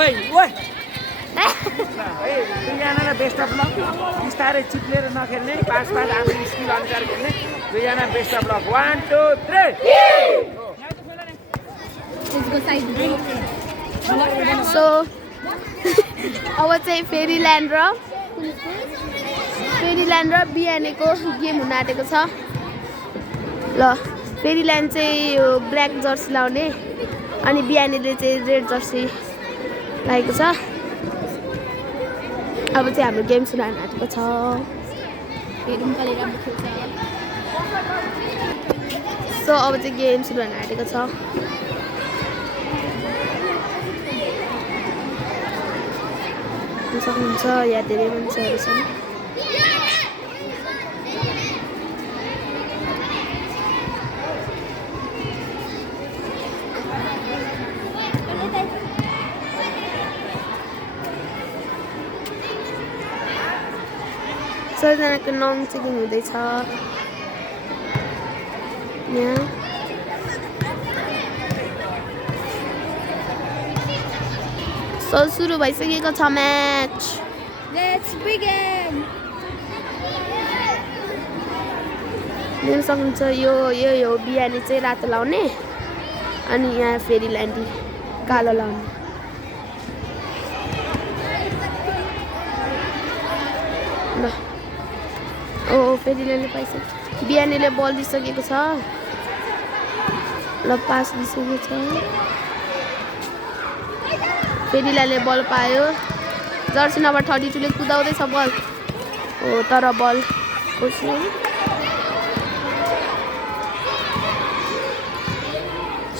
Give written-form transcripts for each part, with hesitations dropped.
ओइ ओइ दुईजनालाई बेस्ट अफ लक बिस्तारै चिप्लेर नखेल्ने पास आफ्नो स्किल अनुसार खेल्ने दुईजना बेस्ट अफ लक 1 2 3 सो अब चाहिँ फेरील्यान्ड र बिहानीको गेम हुन आँटेको छ ल फेरील्यान्ड चाहिँ यो ब्ल्याक जर्सी लाउने अनि बिहानीले चाहिँ रेड जर्सी लागेको छ अब चाहिँ हाम्रो गेम सुरु हुन आँटेको छ सो अब चाहिँ गेम सुरु हुन आँटेको छ सक्नुहुन्छ या धेरै मान्छेहरू छन् सबैजनाको नङ चेकिङ हुँदैछ यहाँ सो सुरु भइसकेको छ म्याच लेट्स बिगिन देख्न सक्नुहुन्छ यो बिहानी चाहिँ रातो लाउने अनि यहाँ फेरील्यान्डी कालो लाउने ल ओ फेरील्यान्डले पाइसक्यो बिहानीले बल दिइसकेको छ ल पास दिइसकेको छ फेरील्यान्डले बल पायो जर्सी नम्बर 32 ले कुदाउँदैछ बल हो तर बल खोज्नु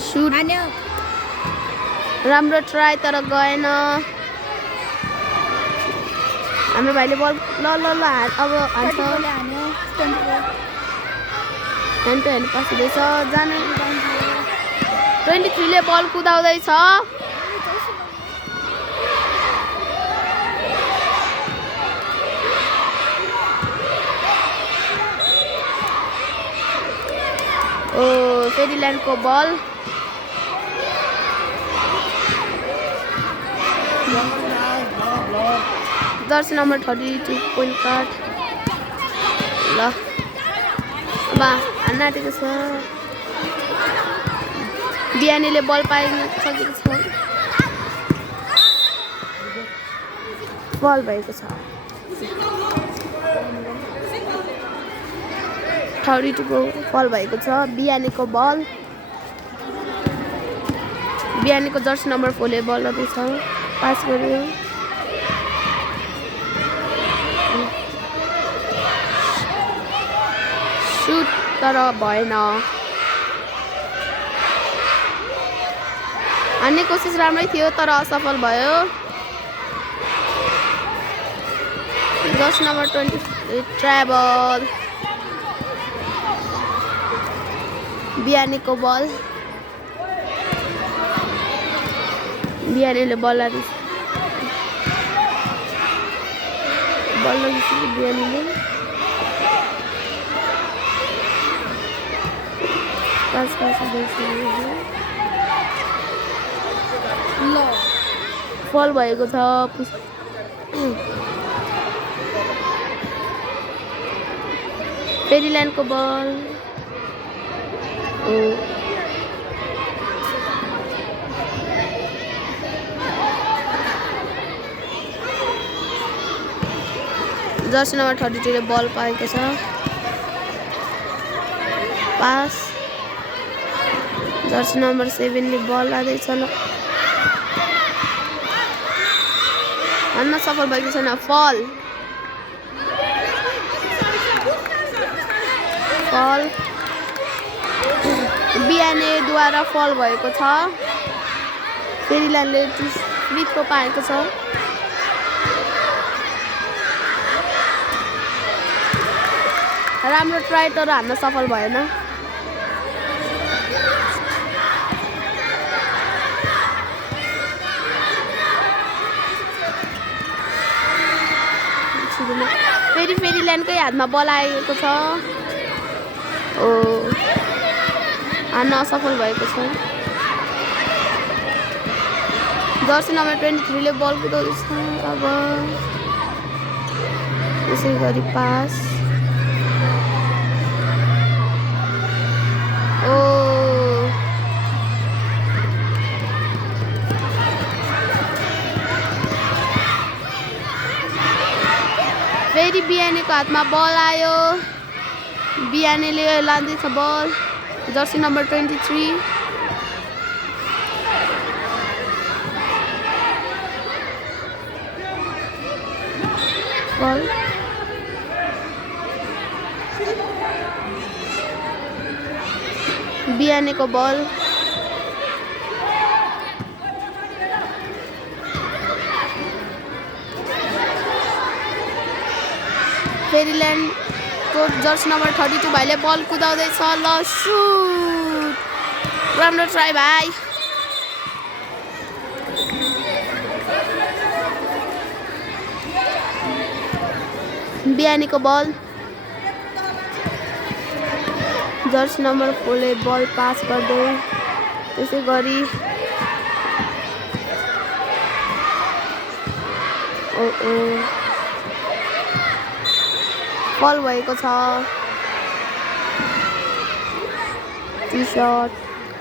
सुट राम्रो ट्राई तर गएन हाम्रो भाइले बल ल अब हान्छ ह्यान्ड टु ह्यान्ड पास हुँदैछ जानु 23 ले बल कुदाउँदैछ ओ फेरील्यान्डको बल जर्सी नम्बर 32 पोइन्ट कार्ड ल अब हान्न आँटेको छ बिहानीले बल पाइसकेको छ बल भएको छ 32 को बल भएको छ बिहानीको बल बिहानीको जर्सी नम्बर 4 ले बल गर्दैछ पास गर्यो सुट तर भएन हान्ने कोसिस राम्रै थियो तर असफल भयो जर्सी नम्बर 20 ट्राभल बिहानीको बल बिहानीले बल लगिसक्यो बिहानीले पास ल फल भएको छ फेरील्यान्डको बल जर्सी नम्बर 32 ले बल पाएको छ पास जर्सी नम्बर 7 ले बल लाँदैछ ल हान्न सफल भएको छैन फल बिहानीद्वारा फल भएको छ फेरील्यान्डले फ्री थ्रो पाएको छ राम्रो ट्राई तर हान्न सफल भएन फेरील्यान्डकै हातमा बल आएको छ ओ हान्न असफल भएको छ जर्सी नम्बर 23 ले बल कुदाउँदैछ अब त्यसै गरी पास ओ फेरि बिहानीको हातमा बल आयो बिहानीले लाँदैछ बल जर्सी नम्बर 23 बल बिहानीको बल फेरिल्यान्डको जर्सी नम्बर 32 भाइले बल कुदाउँदैछ ल सुट राम्रो ट्राई भाइ बिहानीको बल जर्सी नम्बर 4 ले बल पास गर्दै त्यसै गरी बल भएको छ टी सर्ट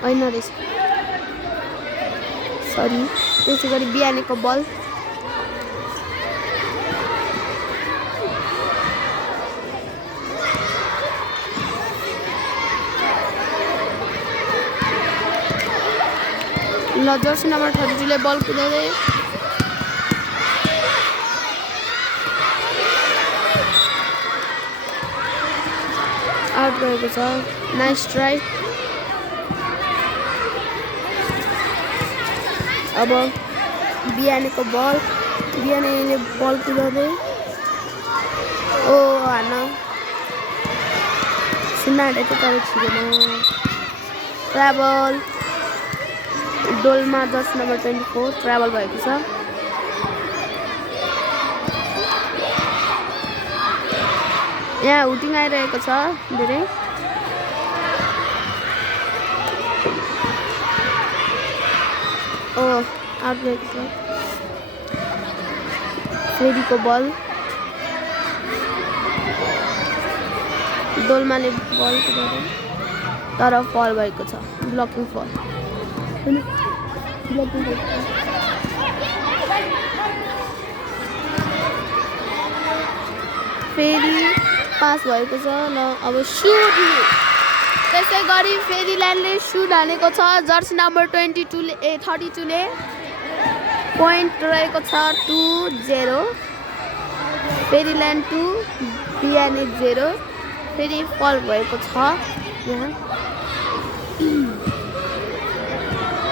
होइन रहेछ सरी त्यसै गरी बिहानीको बल ल जर्सी नम्बर 32 ले बल कुदाउँदै आउट गएको छ नाइस ट्राई अब बिहानीको बल बिहानीले बल कुदाउँदै ओ हान सिनाडे त तर छिरेन travel Dolma Jersey number 24 travel भएको छ यहाँ हुटिङ आइरहेको छ धेरै ओ आउट गएको छ फेरिको बल डोलमाले बल कुदाउँदै तर फल भएको छ ब्लकिङ फल फेरि पास भएको छ ल अब सुट त्यसै गरी फेरिल्यान्डले सुट हानेको छ जर्सी नम्बर 32 ले 32 ले पोइन्ट रहेको छ 2-0 फेरिल्यान्ड 2 बिहानी 0 फेरि फल भएको छ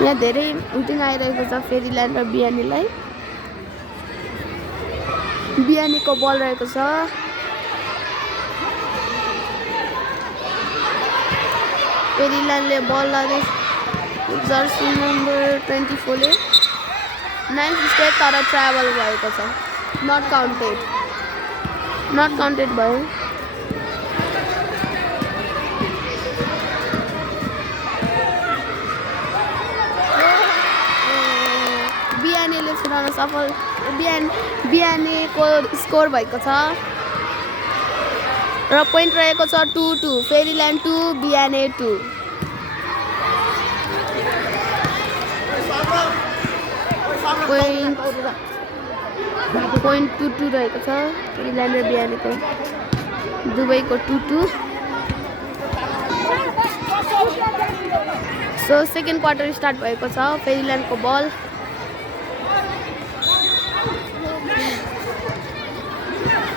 यहाँ धेरै हुटिङ आइरहेको छ फेरिल्यान्ड र बिहानीलाई बिहानीको बल रहेको छ फेरिल्यान्डले बल लाँदै जर्सी नम्बर 24 ले नाइस स्टेप तर ट्राभल भएको छ नट काउन्टेड भयो बिहानीले छुटाउन सफल बिहानीको स्कोर भएको छ र पोइन्ट रहेको छ 2-2 फेरिल्यान्ड 2 बिहानी 2 पोइन्ट 2-2 रहेको छ फेरिल्यान्ड र बिहानीको दुवैको 2-2 सो सेकेन्ड क्वार्टर स्टार्ट भएको छ फेरिल्यान्डको बल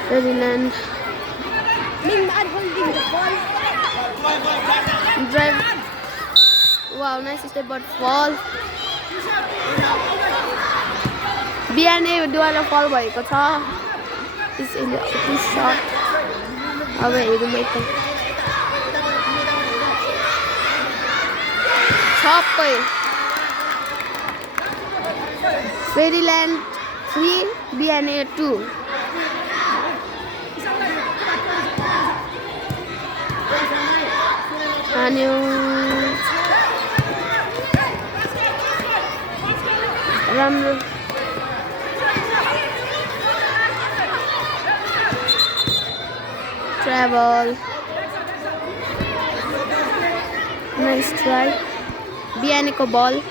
फेरिल्यान्ड drive wow nice step but fall बिहानी द्वारा फल भएको छ त्यसैले अति सर्ट अब हेरौँ है त छक्कै फेरिल्यान्ड 3 बिहानी 2 हान्यो राम्रो ट्राभल नाइस ट्राई बिहानीको बल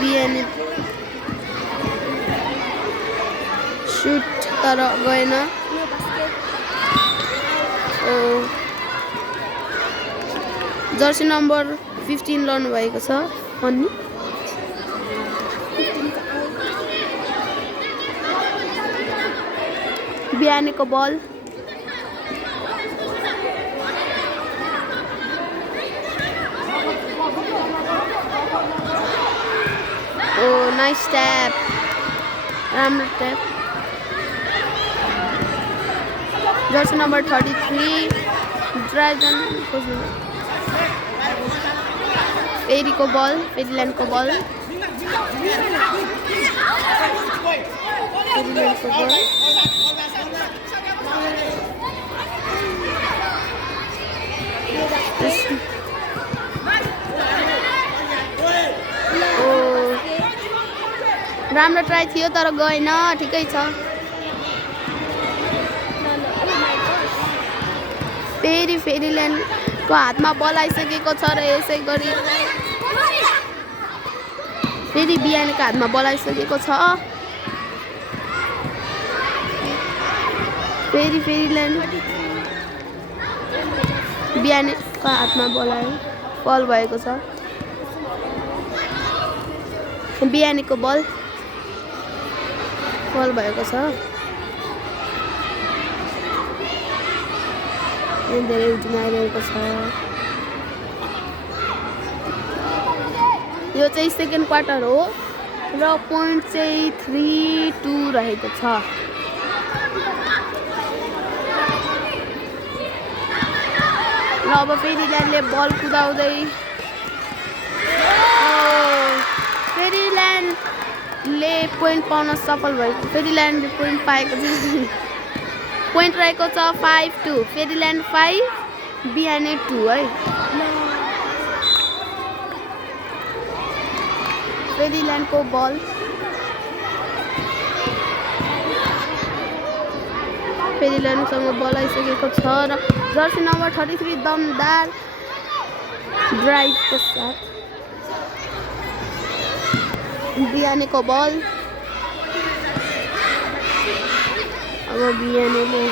बिहानी सुट तर गएन जर्सी नम्बर 15 लर्नु भएको छ अनि बिहानीको बल नाइस ट्याप राम्रो ट्याप जर्सी नम्बर 33 ड्राइजन फेरीको बल फेरील्यान्डको बल राम्रो ट्राई थियो तर गएन ठिकै छ फेरील्यान्डको हातमा बल आइसकेको छ र यसै गरी फेरि बिहानीको हातमा बल आइसकेको छ फेरील्यान्ड बिहानीको हातमा बल आयो बल भएको छ बिहानीको बल भएको छ धेरै उठिन आइरहेको छ यो चाहिँ सेकेन्ड क्वार्टर हो र पोइन्ट चाहिँ 3-2 रहेको छ र अब फेरील्यान्डले बल कुदाउँदै फेरील्यान्डले पोइन्ट पाउन सफल भएको फेरील्यान्डले पोइन्ट पाएको छ पोइन्ट रहेको छ 5-2 फेरील्यान्ड 5 बिहानी 2 है फेरील्यान्डको बल फेरील्यान्डसँग बल आइसकेको छ र जर्सी नम्बर 33 दमदार ड्राइभको साथ बिहानीको बल अब बिहानीले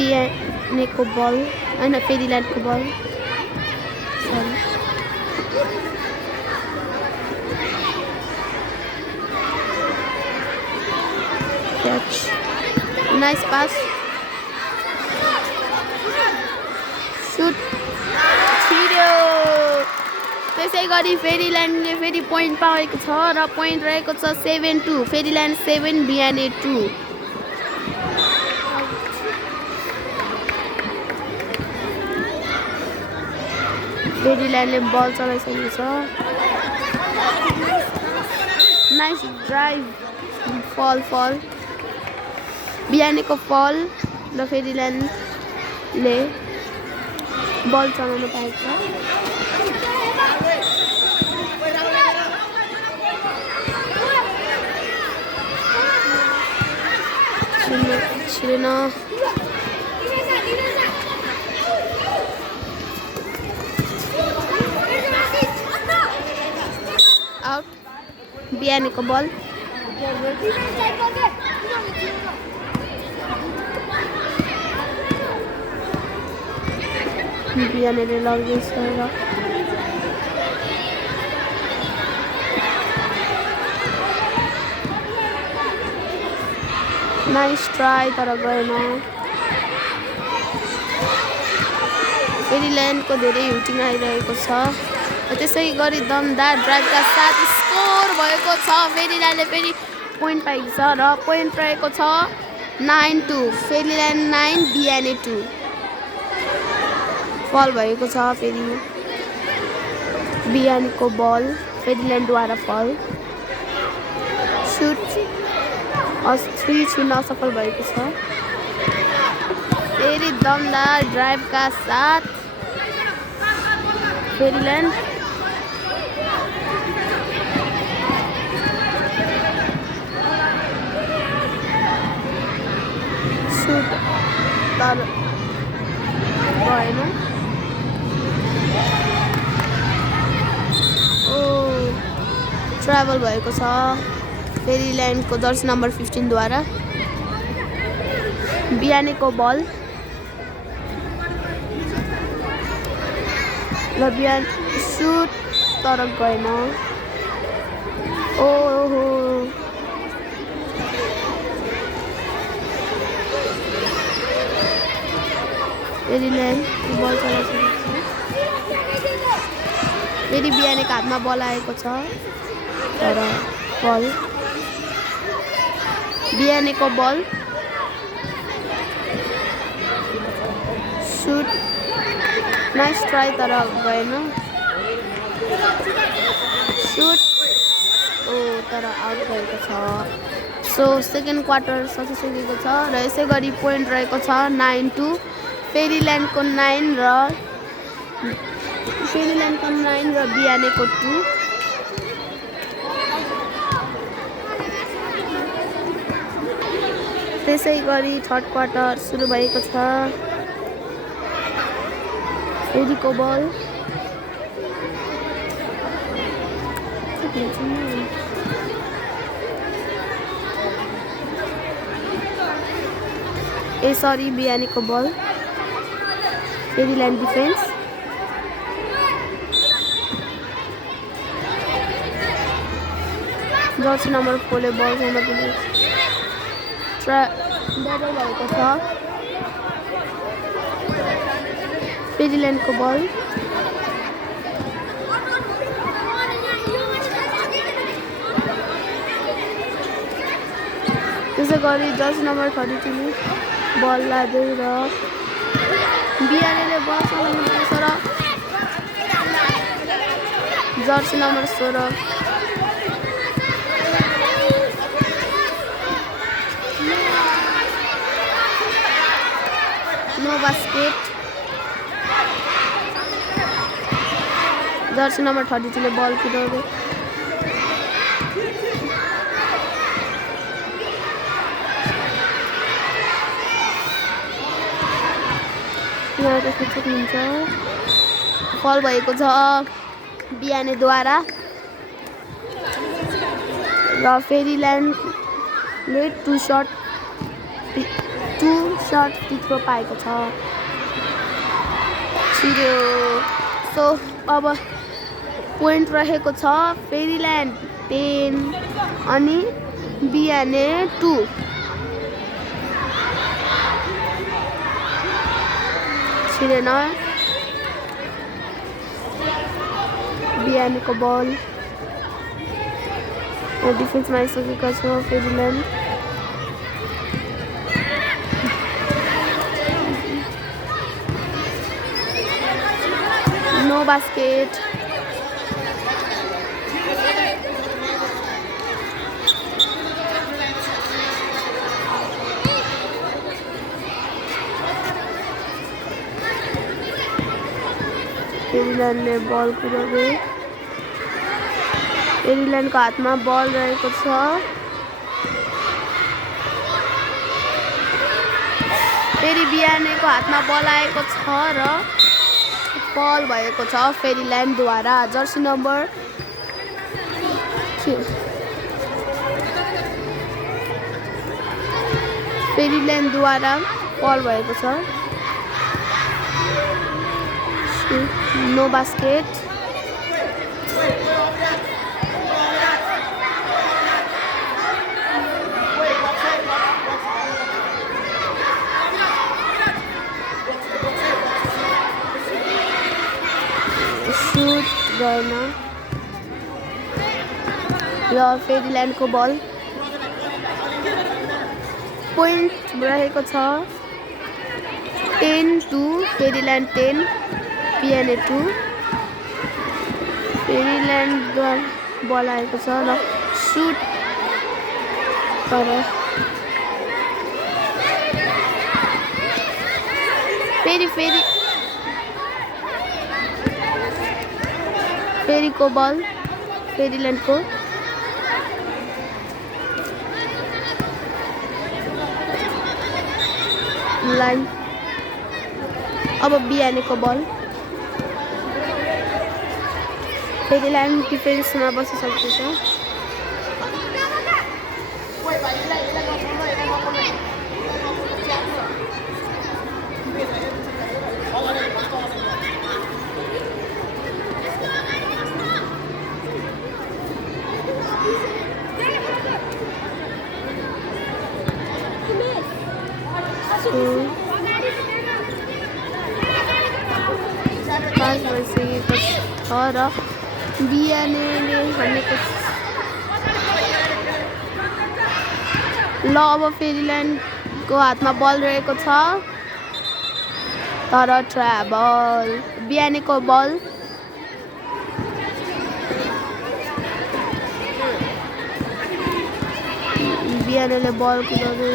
बिहानीको बल होइन फेरील्यान्डको बल क्याच नाइस पास सुट छिर्यो त्यसै गरी फेरील्यान्डले फेरि पोइन्ट पाएको छ र पोइन्ट रहेको छ 7-2 फेरील्यान्ड 7 बिहानी 2 फेरील्यान्डले बल चलाइसकेको छ नाइस ड्राइभ फल बिहानीको फल र फेरील्यान्डले बल चलाउन पाएको छ छिरेन आउट बिहानीको बल बिहानीले लग्दैछ र नाइस ट्राई तर गएन फेरील्यान्डको धेरै हुटिङ आइरहेको छ त्यसै गरी दमदार ड्राइभका साथ स्कोर भएको छ फेरील्यान्डले फेरि पोइन्ट पाएको छ र पोइन्ट रहेको छ 9-2 फेरील्यान्ड 9 बिहानी 2 फल भएको छ फेरि बिहानीको बल फेरिल्यान्डद्वारा फल सुट 3 छुन असफल भएको छ। फेरि दमदार ड्राइभका साथ फेरिल्यान्ड सुट तर भएन। ट्राभल भएको छ फेरिल्यान्डको जर्सी नम्बर 15 द्वारा। बिहानीको बल ल बिहान सुट तर गएन। ओहो फेरिल्यान्ड बल चलाएको फेरि बिहानीको हातमा बल आएको छ तर बल बिहानीको बल सुट नाइस ट्राई तर गएन। सुट तर आउट भएको छ। सो सेकेन्ड क्वार्टर सकिसकेको छ र यसै गरी पोइन्ट रहेको छ 9-2 फेरिल्यान्डको 9 र बिहानीको 2। त्यसै गरी थर्ड क्वार्टर सुरु भएको छ। फेरिको बल सरी बिहानीको बल फेरिल्यान्ड डिफेन्स जर्सी नम्बर 4 ले बल डबल भएको छ। फेरिल्यान्डको बल त्यसै गरी जर्सी नम्बर 32 ले बल लाँदै र बिहानीले बल चलाउनुपर्छ र jersey number 16 no basket. Jersey number 32 ले बल कुदाउँदै सक्नुहुन्छ। फल भएको छ बिहानीद्वारा र फेरिल्यान्डले 2 शट फ्री थ्रो पाएको छ। छिर्यो। सो अब पोइन्ट रहेको छ फेरिल्यान्ड 10 अनि बिहानी 2। छिरेन बिहानीको बल डिफेन्समा आइसकेका छ फेरिल्यान्ड। No basket. फेरिल्यान्डले बल कुदाउँदै फेरिल्यान्डको हातमा बल रहेको छ। फेरि बिहानीको हातमा बल आएको छ र बल भएको छ फेरिल्यान्डद्वारा जर्सी नम्बर फेरिल्यान्डद्वारा बल भएको छ। No basket. सुट गएन र फेरिल्यान्डको बल पोइन्ट रहेको छ 10-2 फेरिल्यान्ड 10 बिहानी 2। फेरील्यान्ड बल आएको छ र सुट तर फेरीको बल फेरील्यान्डको लाइन अब बिहानीको बल फेरील्यान्ड डिफेन्समा बसिसकेको छ पास भइसकेको छ र बिहानीले भनेको ल अब फेरील्यान्डको हातमा बल रहेको छ तर ट्राभल बिहानीको बल बिहानीले बल कुदाउँदै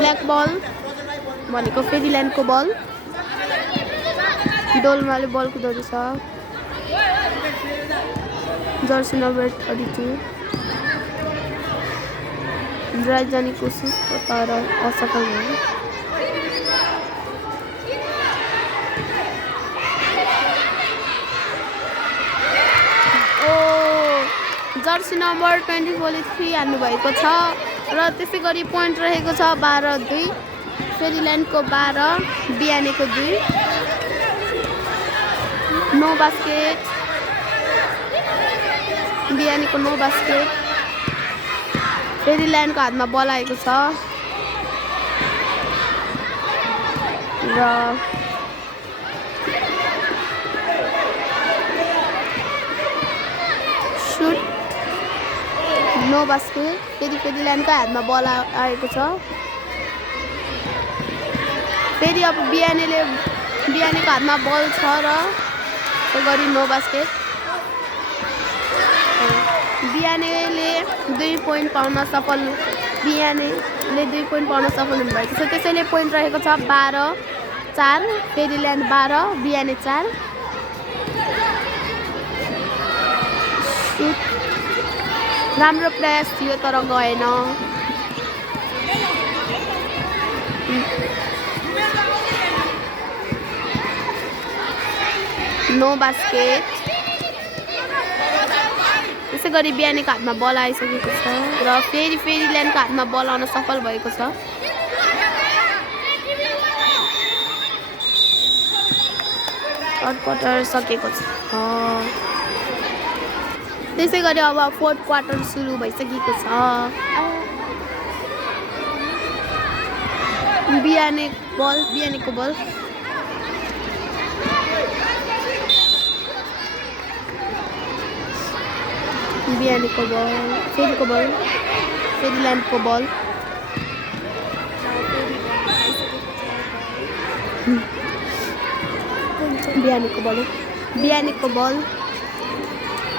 ब्ल्याक बल भनेको फेरील्यान्डको बल डोल्माले बल कुदाउँदैछ जर्सी नम्बर 32 ड्राइभ जाने कोसिस तर असफल भयो जर्सी नम्बर 24 ले 3 हान्नु भएको छ र त्यसै गरी पोइन्ट रहेको छ 12-2 फेरील्यान्डको 12 बिहानीको 2 नो बास्केट बिहानीको नो बास्केट फेरील्यान्डको हातमा बल आएको छ र सुट नो बास्केट फेरील्यान्डको हातमा बल आएको छ फेरि अब बिहानीको हातमा बल छ र त्यसै गरी नो बास्केट बिहानीले 2 पोइन्ट पाउन सफल बिहानीले 2 पोइन्ट पाउन सफल हुनुभएको छ त्यसैले पोइन्ट रहेको छ 12-4 फेरील्यान्ड 12 बिहानी 4 राम्रो प्रयास थियो तर गएन नो बास्केट त्यसै गरी बिहानीको हातमा बल आइसकेको छ र फेरील्यान्डको हातमा बल आउन सफल भएको छ थर्ड क्वार्टर सकेको छ त्यसै गरी अब फोर्थ क्वार्टर सुरु भइसकेको छ बिहानीको बल फेरील्यान्डको बल बिहानीको बल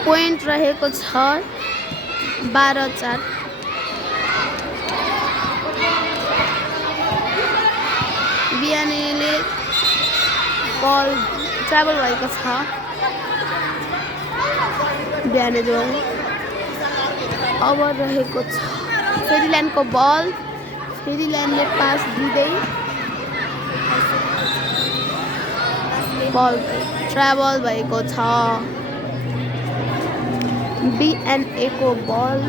पोइन्ट रहेको छ 12-4 बिहानीले बल ट्राभल भएको छ बिहानी जो अब रहेको छ फेरील्यान्डको बल फेरील्यान्डले पास दिँदै बल ट्राभल भएको छ BNA को बल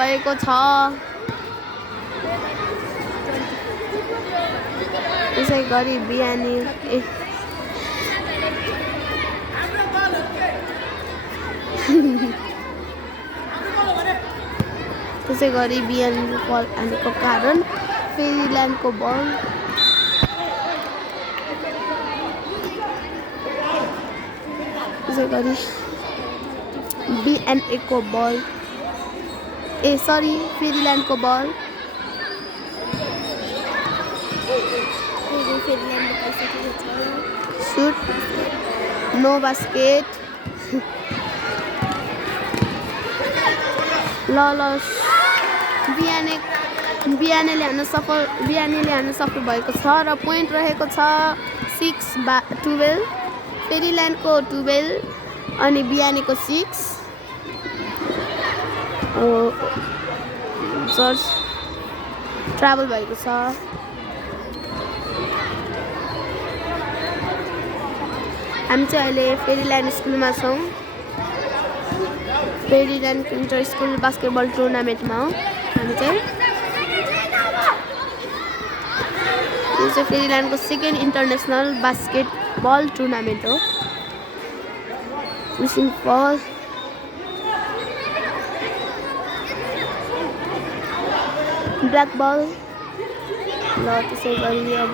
भएको छ त्यसै गरी बिहानी त्यसै गरी बिहानी बल हानेको कारण फेरिल्यान्डको बल त्यसै गरी बिएनए को बल फेरिल्यान्डको बल सुट नो बास्केट ल बिहानीले हान्न सफल भएको छ र पोइन्ट रहेको छ 6-12 फेरिल्यान्डको 12 अनि बिहानीको 6 जर्ज ट्राभल भएको छ हामी चाहिँ अहिले फेरिल्यान्ड स्कुलमा छौँ फेरिल्यान्ड इन्टर स्कुल बास्केटबल टुर्नामेन्टमा हो हामी चाहिँ यो चाहिँ फेरिल्यान्डको सेकेन्ड इन्टरनेसनल बास्केटबल टुर्नामेन्ट हो मिसिङ बल ब्ल्याक बल ल त्यसै गरी अब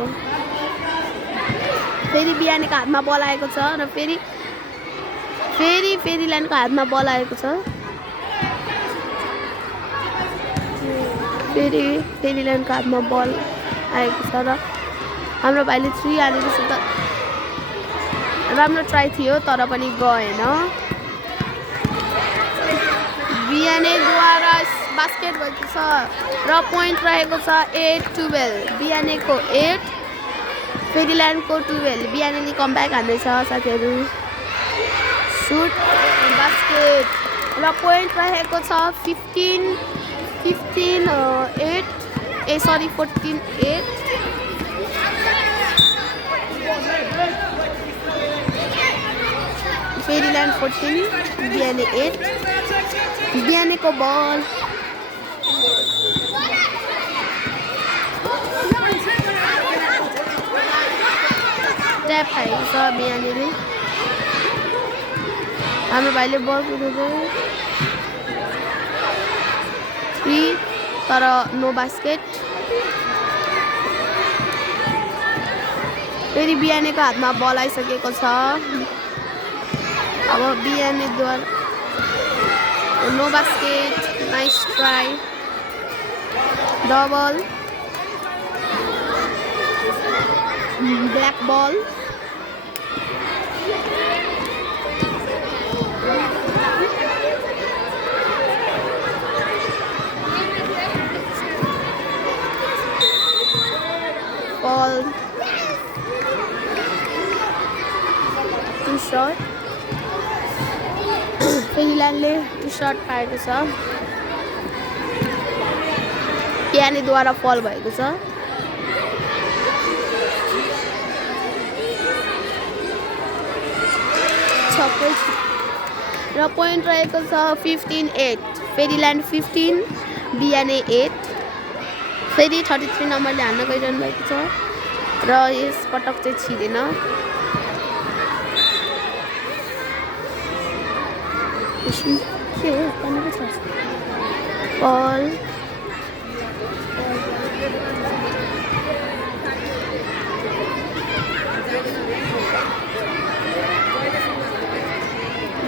फेरि बिहानीको हातमा बल आएको छ र फेरि फेरिल्यान्डको हातमा बल आएको छ फेरिल्यान्डको हातमा बल आएको छ र हाम्रो भाइले 3 हालेको छ त राम्रो ट्राई थियो तर पनि गएन बिहानीद्वारा बास्केट भएको छ र पोइन्ट रहेको छ 8-12 बिहानीको 8 फेरिल्यान्डको 12 बिहानीले कमब्याक हान्दैछ साथीहरू सुट बास्केट र पोइन्ट रहेको छ 14-8 फेरिल्यान्ड 14 बिहानी 8 बिहानीको बल ट्याप खाएको छ बिहानीले हाम्रो भाइले बल कुदाउँदै 3 तर नो बास्केट फेरि बिहानीको हातमा बल आइसकेको छ अब बिहानीद्वारा no basket nice try double black ball ball 2 shot फेरिल्यान्डले 2 shot पाएको छ बिहानीद्वारा फल भएको छ र पोइन्ट रहेको छ 15-8 फेरिल्यान्ड 15 बिहानी 8 फेरि 33 नम्बरले हान्न गइरहनु भएको छ र यस पटक चाहिँ छिरेन के हो पानीको छ बल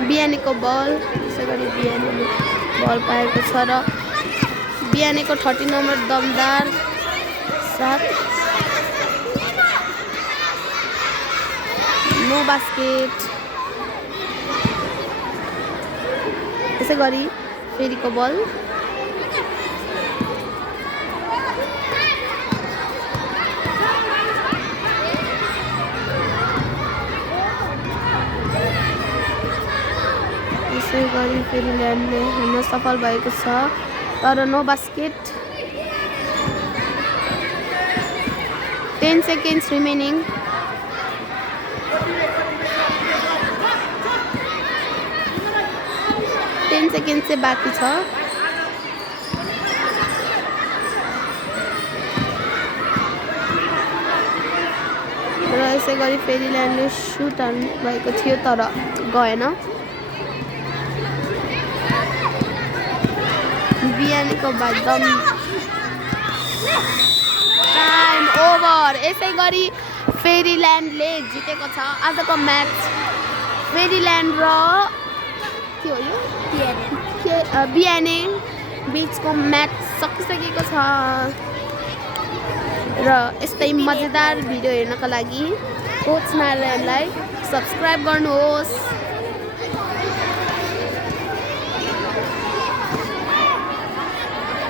बिहानीको बल त्यसै गरी बिहानीले बल पाएको छ र बिहानीको 30 नम्बर दमदार साथ नो बास्केट त्यसै गरी फेरिको बल त्यसै गरी फेरिल्यान्डले हान्न सफल भएको छ तर no basket 10 seconds remaining 10 seconds से बाँकी छ त्यसै गरी फेरील्यान्डले सुट भएको थियो तर गएन। बिहानीको बादम टाइम ओभर। यसै गरी फेरील्यान्डले जितेको छ आजको म्याच। फेरील्यान्ड र के हो यो बिहानी बिचको म्याच सकिसकेको छ र यस्तै मजेदार भिडियो हेर्नको लागि कोच नारायणलाई सब्सक्राइब गर्नुहोस्।